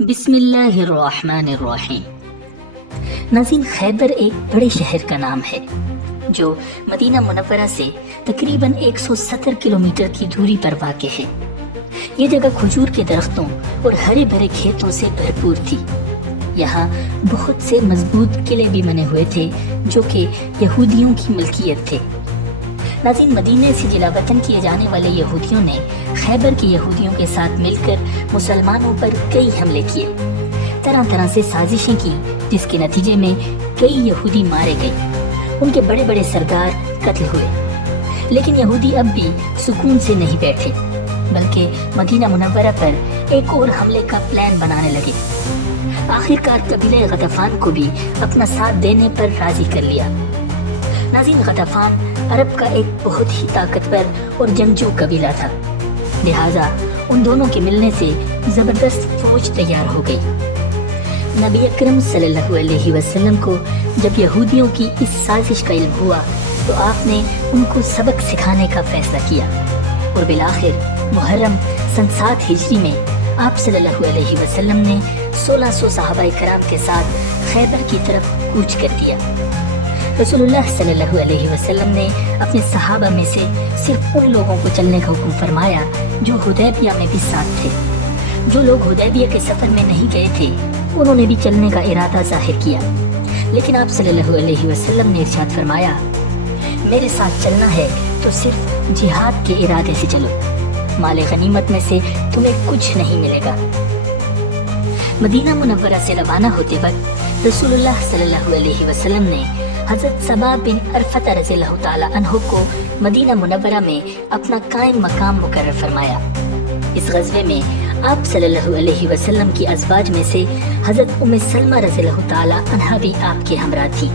بسم اللہ الرحمن الرحیم۔ ناظرین، خیبر ایک بڑے شہر کا نام ہے جو مدینہ منورہ سے تقریباً 170 کلومیٹر کی دوری پر واقع ہے۔ یہ جگہ کھجور کے درختوں اور ہرے بھرے کھیتوں سے بھرپور تھی۔ یہاں بہت سے مضبوط قلعے بھی بنے ہوئے تھے جو کہ یہودیوں کی ملکیت تھے۔ ناظرین، مدینے سے جلا وطن کیے جانے والے یہودیوں نے خیبر کے یہودیوں کے ساتھ مل کر مسلمانوں پر کئی حملے کیے، طرح طرح سے سازشیں کی، جس کے نتیجے میں کئی یہودی مارے گئے، ان کے بڑے بڑے سردار قتل ہوئے۔ لیکن یہودی اب بھی سکون سے نہیں بیٹھے، بلکہ مدینہ منورہ پر ایک اور حملے کا پلان بنانے لگے۔ آخر کار قبیلہ غطفان کو بھی اپنا ساتھ دینے پر راضی کر لیا۔ ناظرین، غطفان عرب کا ایک بہت ہی طاقتور اور جنگجو قبیلہ تھا، لہٰذا ان دونوں کے ملنے سے زبردست فوج تیار ہو گئی۔ نبی اکرم صلی اللہ علیہ وسلم کو جب یہودیوں کی اس سازش کا علم ہوا تو آپ نے ان کو سبق سکھانے کا فیصلہ کیا، اور بالآخر محرم سن 7 ہجری میں آپ صلی اللہ علیہ وسلم نے 1600 صحابہ کرام کے ساتھ خیبر کی طرف کوچ کر دیا۔ رسول اللہ صلی اللہ علیہ وسلم نے اپنے صحابہ میں سے صرف ان لوگوں کو چلنے کا حکم فرمایا جو حدیبیہ میں بھی ساتھ تھے۔ جو لوگ حدیبیہ کے سفر میں نہیں گئے تھے انہوں نے بھی چلنے کا ارادہ ظاہر کیا، لیکن آپ صلی اللہ علیہ وسلم نے ارشاد فرمایا، میرے ساتھ چلنا ہے تو صرف جہاد کے ارادے سے چلو، مال غنیمت میں سے تمہیں کچھ نہیں ملے گا۔ مدینہ منورہ سے روانہ ہوتے وقت رسول اللہ صلی اللہ علیہ وسلم نے حضرت سبا بن عرفہ رضی اللہ تعالیٰ عنہ کو مدینہ منورہ میں اپنا قائم مقام مقرر فرمایا۔ اس غزوے میں آپ صلی اللہ علیہ وسلم کی ازواج میں سے حضرت ام سلمہ رضی اللہ تعالیٰ عنہ بھی آپ کے ہمراہ تھی۔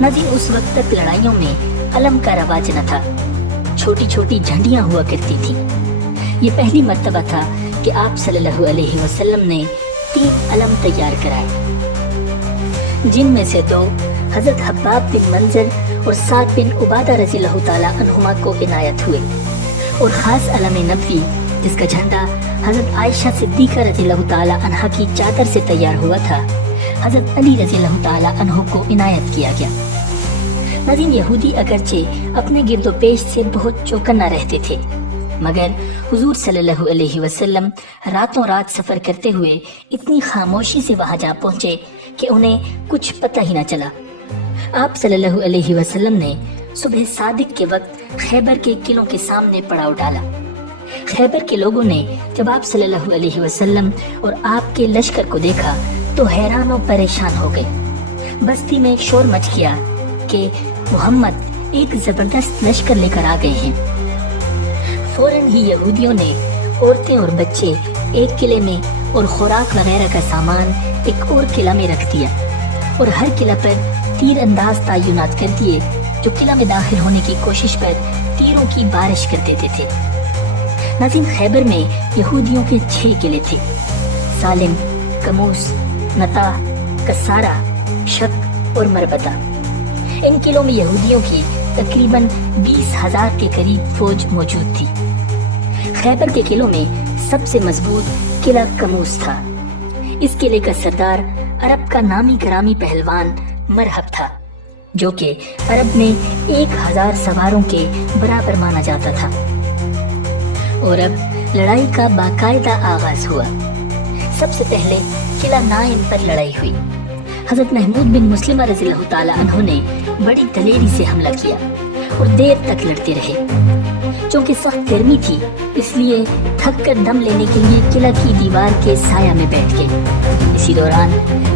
ناظرین، اس وقت تک لڑائیوں میں علم کا رواج نہ تھا، چھوٹی چھوٹی جھنڈیاں ہوا کرتی تھیں۔ یہ پہلی مرتبہ تھا کہ آپ صلی اللہ علیہ وسلم نے 3 علم تیار کرائے، جن میں سے 2 حضرت حباب بن منظر اور سعد بن عبادہ رضی اللہ تعالیٰ عنہما کو عنایت ہوئے، اور خاص علم نبوی جس کا جھنڈا حضرت عائشہ صدیقہ رضی اللہ تعالیٰ عنہ کی چادر سے تیار ہوا تھا، حضرت علی رضی اللہ تعالیٰ عنہ کو عنایت کیا گیا۔ ناظرین، یہودی اگرچہ اپنے گرد و پیش سے بہت چوکنا رہتے تھے، مگر حضور صلی اللہ علیہ وسلم راتوں رات سفر کرتے ہوئے اتنی خاموشی سے وہاں جا پہنچے کہ انہیں کچھ پتہ ہی نہ چلا۔ آپ صلی اللہ علیہ وسلم نے صبح صادق کے وقت خیبر کے قلعوں کے سامنے پڑاؤ ڈالا۔ خیبر کے لوگوں نے جب آپ صلی اللہ علیہ وسلم اور آپ کے لشکر کو دیکھا تو حیران و پریشان ہو گئے۔ بستی میں شور مچ گیا کہ محمد ایک زبردست لشکر لے کر آ گئے ہیں۔ فوراً ہی یہودیوں نے عورتیں اور بچے ایک قلعے میں اور خوراک وغیرہ کا سامان ایک اور قلعہ میں رکھ دیا، اور ہر قلعہ پر تیر انداز تعینات کر دیے جو قلعہ میں داخل ہونے کی کوشش پر تیروں کی بارش کر دیتے تھے۔ ناظرین، خیبر میں یہودیوں کے 6 قلعے تھے: سالم، کموس، نتا، کسارا، شک اور مربتا۔ ان قلعوں میں یہودیوں کی تقریباً 20,000 کے قریب فوج موجود تھی۔ خیبر کے قلعوں میں سب سے مضبوط قلعہ کموس تھا۔ اس قلعے کا سردار عرب کا نامی گرامی پہلوان مرحب تھا، جو کہ عرب میں 1000 سواروں کے برابر مانا جاتا تھا۔ اور اب لڑائی کا باقاعدہ آغاز ہوا۔ سب سے پہلے قلعہ نائم پر لڑائی ہوئی۔ حضرت محمود بن مسلمہ رضی اللہ تعالیٰ عنہ نے بڑی دلیری سے حملہ کیا اور دیر تک لڑتے رہے۔ چونکہ سخت گرمی تھی اس لیے تھک کر دم لینے کے لیے قلعہ کی دیوار کے سایہ میں بیٹھ گئے۔ اسی دوران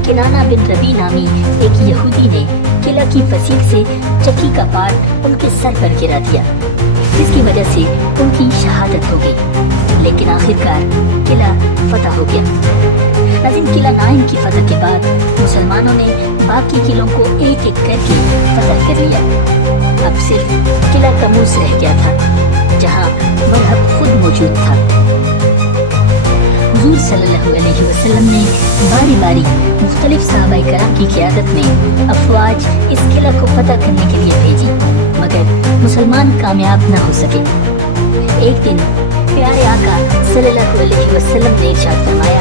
کنانہ بن ربی نامی ایک یہودی نے قلعہ کی فسیل سے چکی کا پارٹ ان کے سر پر گرا دیا، جس کی وجہ سے ان کی شہادت ہو گئی، لیکن آخر کار قلعہ فتح ہو گیا۔ لیکن قلعہ نائم کی فتح کے بعد مسلمانوں نے باقی قلعوں کو ایک ایک کر کے فتح کر لیا۔ اب صرف قلعہ کموس رہ گیا تھا جہاں مرحب خود موجود تھا۔ حضور صلی اللہ علیہ وسلم نے باری باری مختلف صحابہ کرام کی قیادت میں افواج اس قلعہ کو فتح کرنے کے لیے بھیجی، مگر مسلمان کامیاب نہ ہو سکے۔ ایک دن پیارے آقا صلی اللہ علیہ وسلم نے ارشاد فرمایا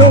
2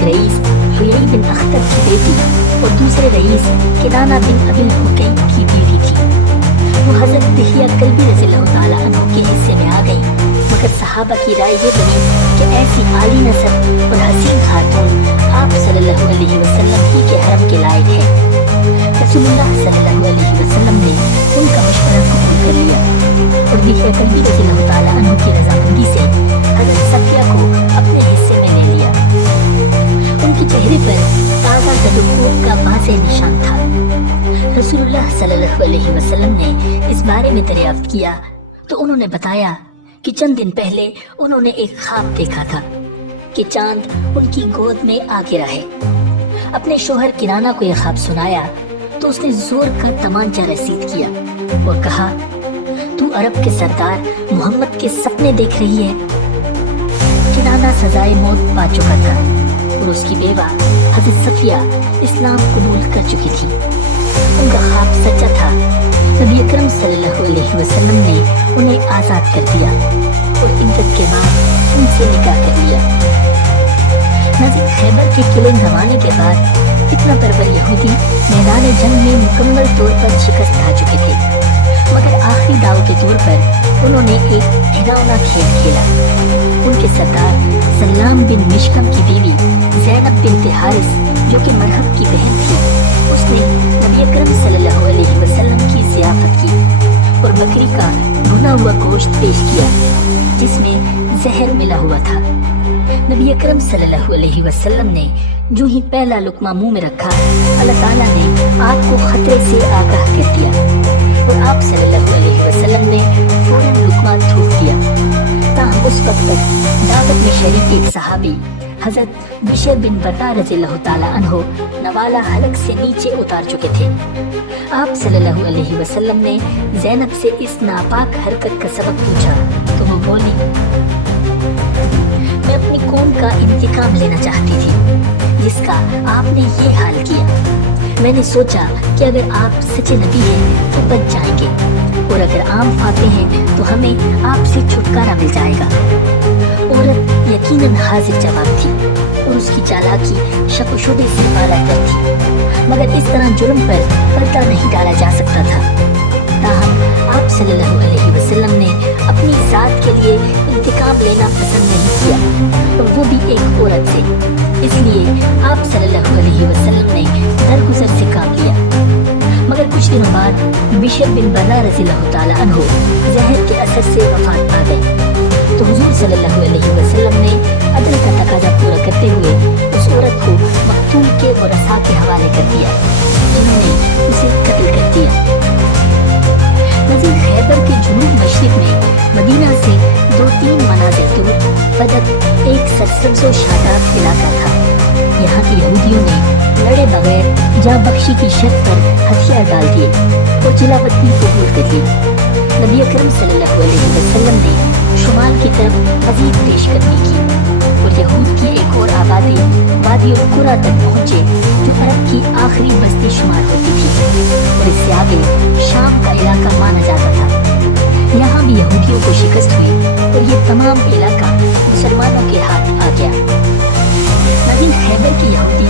ایک رئیس حیی بن اختر کی بیٹی اور دوسرے رئیس کنانہ بن ابی الحکیم کی بیوی تھی۔ وہ حضرت دحیہ کلبی رضی اللہ تعالیٰ عنہ کے حصے میں آ گئی، مگر صحابہ کی رائے یہ بنی کہ ایسی عالی نسب اور حسین خاتون آپ صلی اللہ علیہ وسلم ہی کے حرم کے لائق ہے۔ رسول اللہ صلی اللہ علیہ وسلم نے ان کا مشورہ قبول کر لیا اور دحیہ کلبی رضی اللہ تعالیٰ عنہ کی رضامندی سے حضرت صفیہ کو اپنے حصے میں لے لیا۔ ان کے چہرے پر تازہ تدفق کا واضح نشان تھا۔ رسول اللہ صلی اللہ علیہ وسلم نے اس بارے میں دریافت کیا تو انہوں نے بتایا کہ چند دن پہلے انہوں نے ایک خواب دیکھا تھا کہ چاند ان کی گود میں آ گرا ہے۔ اپنے شوہر کنانہ کو یہ خواب سنایا تو اس نے زور کا تمانچہ رسید کیا اور کہا، تو عرب کے سردار محمد کے سپنے دیکھ رہی ہے۔ کنانہ سزائے موت پا چکا تھا اور اس کی بیوہ حضرت صفیہ اسلام قبول کر چکی تھی۔ ان کا خواب سچا تھا۔ نبی اکرم صلی اللہ علیہ وسلم نے انہیں آزاد کر دیا اور عدت کے بعد ان سے نکاح کر لیا۔ ناظرین، خیبر کے قلعے دھمانے کے بعد فتنہ پرور یہودی میدان جنگ میں مکمل طور پر شکست کھا چکے تھے، مگر آخری داؤ کے طور پر انہوں نے ایک گھناؤنا کھیل کھیلا۔ ان کے سردار سلام بن مشکم کی بیوی زینب بنت حارث، جو کہ مرحب کی بہن تھی، اس نے نبی اکرم صلی اللہ علیہ وسلم کی ضیافت کی اور بکری کا بھنا ہوا گوشت پیش کیا جس میں زہر ملا ہوا تھا۔ نبی اکرم صلی اللہ علیہ وسلم نے جو ہی پہلا لقمہ منہ میں رکھا، اللہ تعالیٰ نے آپ کو خطرے سے آگاہ کر دیا اور آپ صلی اللہ علیہ وسلم نے فوراً لقمہ تھوک دیا۔ تاہم اس وقت تک دعوت میں شریک ایک صحابی حضرت بشر بن برا رضی اللہ تعالیٰ عنہ نوالہ حلق سے نیچے اتار چکے تھے۔ آپ صلی اللہ علیہ وسلم نے زینب سے اس ناپاک حرکت کا سبب پوچھا تو وہ بولی، میں اپنی قوم کا انتقام لینا چاہتی تھی جس کا آپ نے یہ حال کیا۔ میں نے سوچا کہ اگر آپ سچے نبی ہیں تو بچ جائیں گے اور اگر عام فاتح ہیں تو ہمیں آپ سے چھٹکارا مل جائے گا۔ عورت یقیناً حاضر جواب تھی اور اس کی چالاکی شک و شبے سے بالا تر تھی، مگر اس طرح جرم پر پردہ نہیں ڈالا جا سکتا تھا۔ تاہم آپ صلی اللہ علیہ وسلم نے اپنی ذات کے لیے انتقام لینا پسند نہیں کیا اور وہ بھی ایک عورت سے، اس لیے آپ صلی اللہ علیہ وسلم نے درگزر سے کام لیا۔ مگر کچھ دنوں بعد بشر بن برا رضی اللہ تعالیٰ عنہ زہر کے اثر سے وفات پا گئے تو حضور صلی اللہ علیہ وسلم نے عدل کا تقاضا پورا کرتے ہوئے اس عورت کو مقتول کے ورثاء کے حوالے کر دیا، جنہوں نے اسے قتل کر دیا۔ ناظرین، خیبر کے جنوب مشرق میں مدینہ سے 2-3 منازل دور بدر ایک سرسبز و شاداب علاقہ تھا۔ یہاں کے یہودیوں نے لڑے بغیر جاں بخشی کی شرط پر ہتھیار ڈال دیے اور جلاوطنی قبول کر لی۔ نبی اکرم صلی اللہ علیہ وسلم نے شمال کی طرف مزید پیش قدمی کی اور یہود کی ایک اور آبادی وادی القرا تک پہنچے جو عرب کی آخری بستی شمار ہوتی تھی اور اس سے آگے شام کا علاقہ مانا جاتا تھا۔ یہاں بھی یہودیوں کو شکست ہوئی اور یہ تمام علاقہ مسلمانوں کے ہاتھ آ گیا۔ ناظرین، خیبر کے یہودی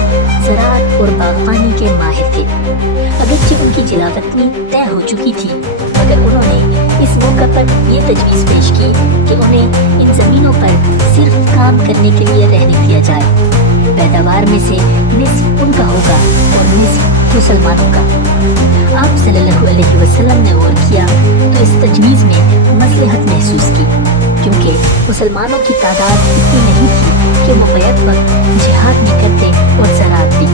زراعت اور باغبانی کے ماہر تھے۔ اگرچہ ان کی جلاوطنی طے ہو چکی تھی، مگر انہوں نے اس موقع پر یہ تجویز پیش کی کہ انہیں ان زمینوں پر صرف کام کرنے کے لیے رہنے دیا جائے۔ پیداوار میں سے نصف ان کا ہوگا اور نصف مسلمانوں کا۔ آپ صلی اللہ علیہ وسلم نے غور کیا تو اس تجویز میں مصلحت محسوس کی، کیونکہ مسلمانوں کی تعداد اتنی نہیں تھی کہ وہ بیک وقت جہاد بھی کرتے اور زراعت بھی۔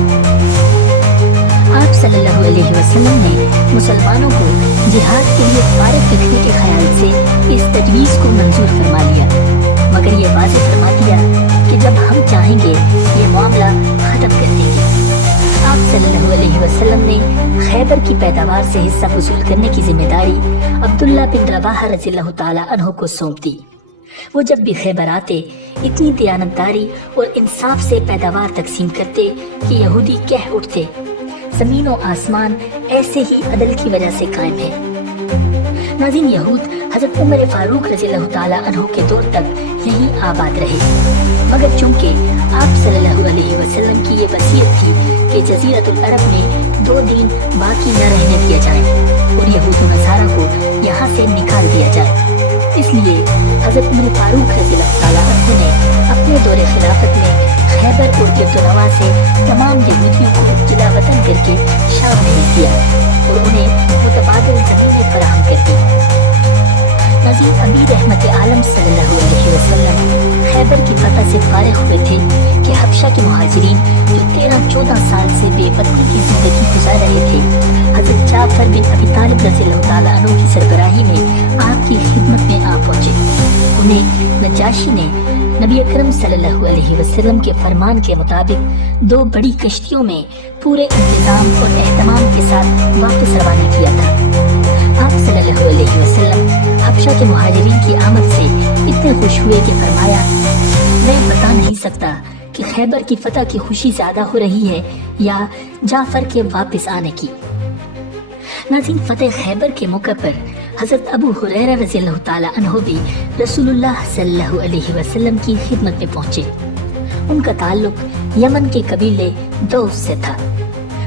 آپ صلی اللہ علیہ وسلم نے مسلمانوں کو جہاد کے لیے فارغ رکھنے کے خیال سے اس تجویز کو منظور فرما لیا، مگر یہ واضح فرما دیا کہ جب ہم چاہیں گے یہ معاملہ ختم کر دیں گے۔ آپ صلی اللہ علیہ وسلم نے خیبر کی پیداوار سے حصہ وصول کرنے کی ذمہ داری عبداللہ بن رواحہ رضی اللہ تعالیٰ عنہ کو سونپ دی۔ وہ جب بھی خیبر آتے اتنی دیانتداری اور انصاف سے پیداوار تقسیم کرتے کہ یہودی کہہ اٹھتے، زمین و آسمان ایسے ہی عدل کی وجہ سے قائم ہے۔ ناظرین، یہود حضرت عمر فاروق رضی اللہ تعالیٰ عنہ کے دور تک یہی آباد رہے، مگر چونکہ آپ صلی اللہ علیہ وسلم کی یہ وصیت تھی کہ جزیرۃ العرب میں 2 دن باقی نہ رہنے دیا جائے اور یہود و نصارہ کو یہاں سے نکال دیا جائے، اس لیے حضرت عمر فاروق رضی اللہ تعالیٰ عنہ نے اپنے دور خلافت میں خیبر اور گردنواں سے تمام یہودیوں کو جلا وطن کر کے شام بھیج دیا اور انہیں متبادل زمینیں فراہم کر دی۔ نظیر امیر رحمت عالم صلی اللہ علیہ وسلم خیبر کی فتح سے فارغ ہوئے تھے کہ حبشہ کے مہاجرین جو 13-14 سال سے بے وطنی کی زندگی گزار رہے تھے، حضرت جعفر بن ابی طالب رضی اللہ تعالیٰ عنہ کی سربراہی میں آپ کی خدمت میں آ پہنچے۔ انہیں نجاشی نے نبی اکرم صلی اللہ علیہ وسلم کے فرمان کے مطابق 2 بڑی کشتیوں میں پورے انتظام اور اہتمام کے ساتھ واپس روانہ کیا تھا۔ آپ صلی اللہ علیہ وسلم حبشہ کے مہاجرین کی آمد سے اتنے خوش ہوئے کہ فرمایا، میں بتا نہیں سکتا کہ خیبر کی فتح کی خوشی زیادہ ہو رہی ہے یا جعفر کے واپس آنے کی۔ ناظرین، فتح خیبر کے موقع پر حضرت ابو ہریرہ رضی اللہ تعالیٰ عنہ بھی رسول اللہ صلی اللہ علیہ وسلم کی خدمت میں پہنچے۔ ان کا تعلق یمن کے قبیلے دوس سے تھا۔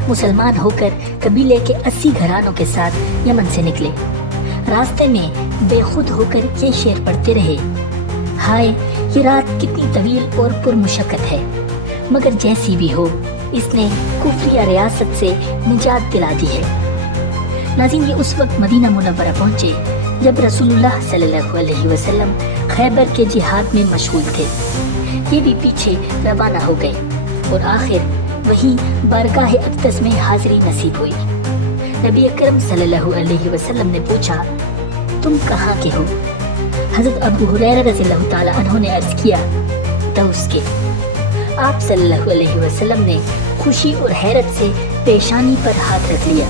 مسلمان ہو کر قبیلے کے 80 گھرانوں کے ساتھ یمن سے نکلے۔ راستے میں بے خود ہو کر یہ شعر پڑھتے رہے، ہائے یہ رات کتنی طویل اور پرمشقت ہے، مگر جیسی بھی ہو اس نے کفریہ ریاست سے نجات دلا دی ہے۔ ناظرین، یہ اس وقت مدینہ منورہ پہنچے جب رسول اللہ صلی اللہ علیہ وسلم خیبر کے جہاد میں مشغول تھے۔ یہ بھی پیچھے روانہ ہو گئے اور آخر وہیں بارگاہ اقدس میں حاضری نصیب ہوئی۔ نبی اکرم صلی اللہ علیہ وسلم نے پوچھا، تم کہاں کے ہو؟ حضرت ابو ہریرہ رضی اللہ تعالیٰ عنہ نے عرض کیا، دوس کے۔ آپ صلی اللہ علیہ وسلم نے خوشی اور حیرت سے پیشانی پر ہاتھ رکھ لیا۔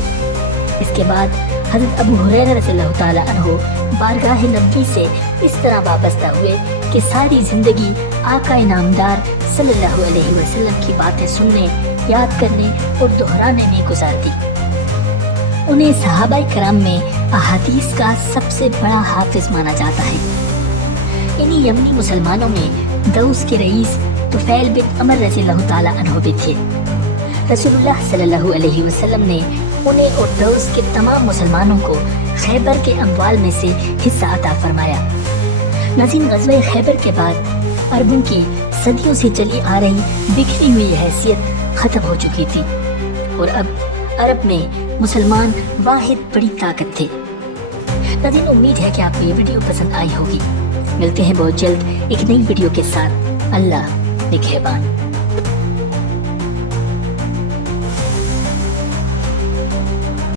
اس کے بعد حضرت ابو ہریرہ رضی اللہ تعالیٰ عنہ بارگاہ نبوی سے اس طرح وابستہ ہوئے کہ ساری زندگی آقا نامدار صلی اللہ علیہ وسلم کی باتیں سننے، یاد کرنے اور دہرانے میں گزار دی۔ انہیں صحابہ کرام میں احادیث کا سب سے بڑا حافظ مانا جاتا ہے۔ انہی یمنی مسلمانوں میں دوس کے رئیس طفیل بن عمر رضی اللہ تعالیٰ عنہ بھی تھے۔ رسول اللہ صلی اللہ علیہ وسلم نے انہیں اور دوس کے تمام مسلمانوں کو خیبر کے اموال میں سے حصہ عطا فرمایا۔ ناظرین، غزوہ خیبر کے بعد عربوں کی صدیوں سے چلی آ رہی بکھری ہوئی حیثیت ختم ہو چکی تھی اور اب عرب میں مسلمان واحد بڑی طاقت تھے۔ ناظرین، امید ہے کہ آپ کو یہ ویڈیو پسند آئی ہوگی۔ ملتے ہیں بہت جلد ایک نئی ویڈیو کے ساتھ۔ اللہ نگہبان۔